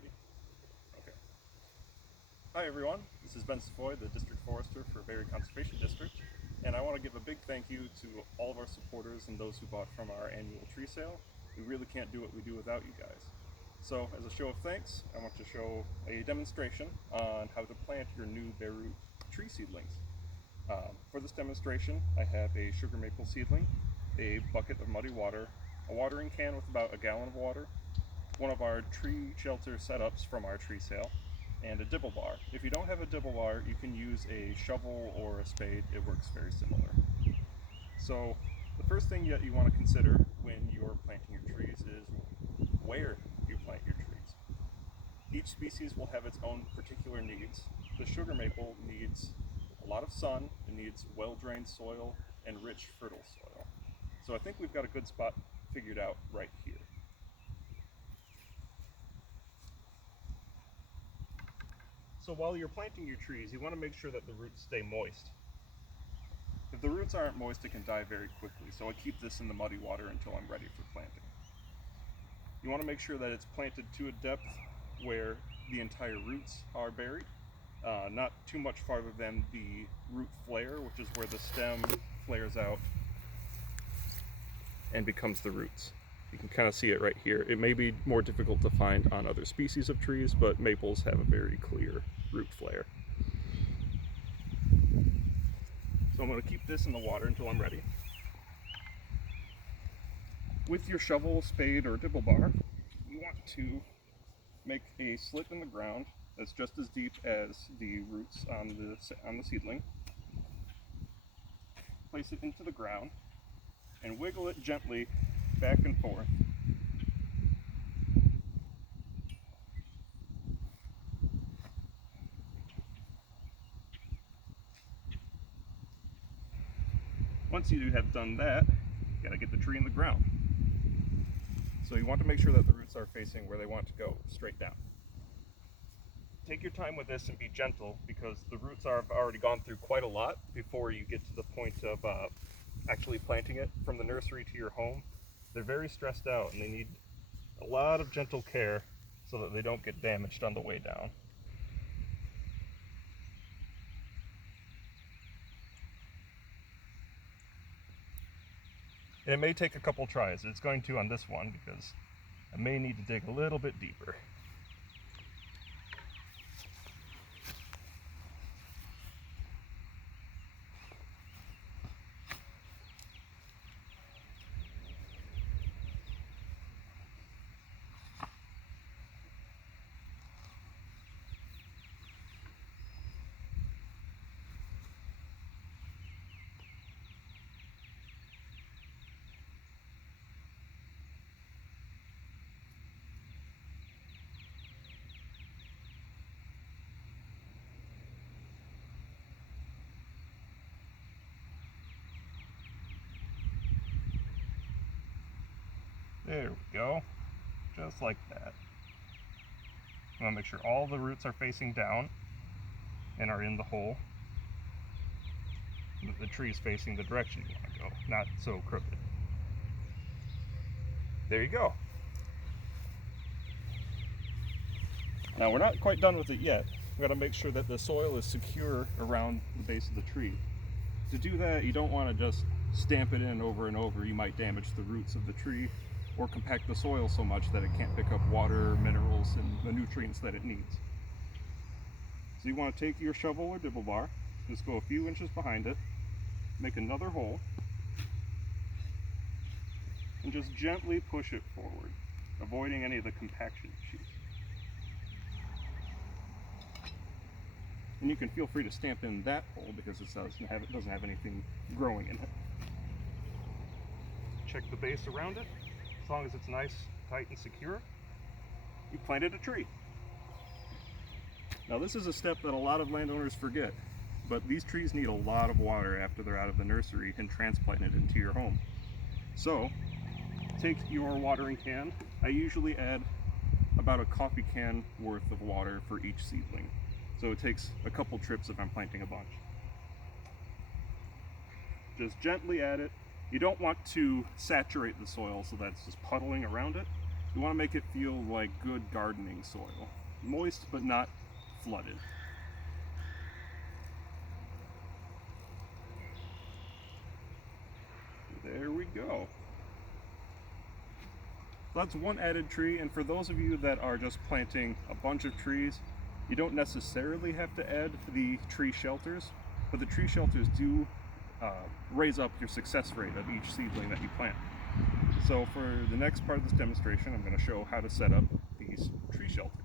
Ready? Okay. Hi everyone, this is Ben Savoie, the District Forester for Bareroot Conservation District, and I want to give a big thank you to all of our supporters and those who bought from our annual tree sale. We really can't do what we do without you guys. So as a show of thanks, I want to show a demonstration on how to plant your new Bareroot tree seedlings. For this demonstration, I have a sugar maple seedling, a bucket of muddy water, a watering can with about a gallon of water, one of our tree shelter setups from our tree sale, and a dibble bar. If you don't have a dibble bar, you can use a shovel or a spade. It works very similar. So the first thing that you want to consider when you're planting your trees is where you plant your trees. Each species will have its own particular needs. The sugar maple needs a lot of sun, it needs well-drained soil, and rich, fertile soil. So I think we've got a good spot figured out right here. So while you're planting your trees, you want to make sure that the roots stay moist. If the roots aren't moist, it can die very quickly, so I keep this in the muddy water until I'm ready for planting. You want to make sure that it's planted to a depth where the entire roots are buried, not too much farther than the root flare, which is where the stem flares out and becomes the roots. You can kind of see it right here. It may be more difficult to find on other species of trees, but maples have a very clear root flare. So I'm going to keep this in the water until I'm ready. With your shovel, spade, or dibble bar, you want to make a slit in the ground that's just as deep as the roots on the seedling. Place it into the ground and wiggle it gently back and forth. Once you have done that, you gotta get the tree in the ground. So you want to make sure that the roots are facing where they want to go, straight down. Take your time with this and be gentle because the roots have already gone through quite a lot before you get to the point of actually planting it from the nursery to your home. They're very stressed out and they need a lot of gentle care so that they don't get damaged on the way down. And it may take a couple tries. It's going to on this one because I may need to dig a little bit deeper. There we go, just like that. I want to make sure all the roots are facing down and are in the hole. The tree is facing the direction you want to go, not so crooked. There you go. Now we're not quite done with it yet. We've got to make sure that the soil is secure around the base of the tree. To do that, you don't want to just stamp it in over and over. You might damage the roots of the tree or compact the soil so much that it can't pick up water, minerals, and the nutrients that it needs. So you want to take your shovel or dibble bar, just go a few inches behind it, make another hole, and just gently push it forward, avoiding any of the compaction issues. And you can feel free to stamp in that hole because it doesn't have anything growing in it. Check the base around it. As long as it's nice, tight, and secure, you planted a tree. Now this is a step that a lot of landowners forget, but these trees need a lot of water after they're out of the nursery and transplanted into your home. So take your watering can. I usually add about a coffee can worth of water for each seedling. So it takes a couple trips if I'm planting a bunch. Just gently add it. You don't want to saturate the soil so that it's just puddling around it. You want to make it feel like good gardening soil. Moist but not flooded. There we go. That's one added tree, and for those of you that are just planting a bunch of trees, you don't necessarily have to add the tree shelters, but the tree shelters do raise up your success rate of each seedling that you plant. So for the next part of this demonstration, I'm going to show how to set up these tree shelters.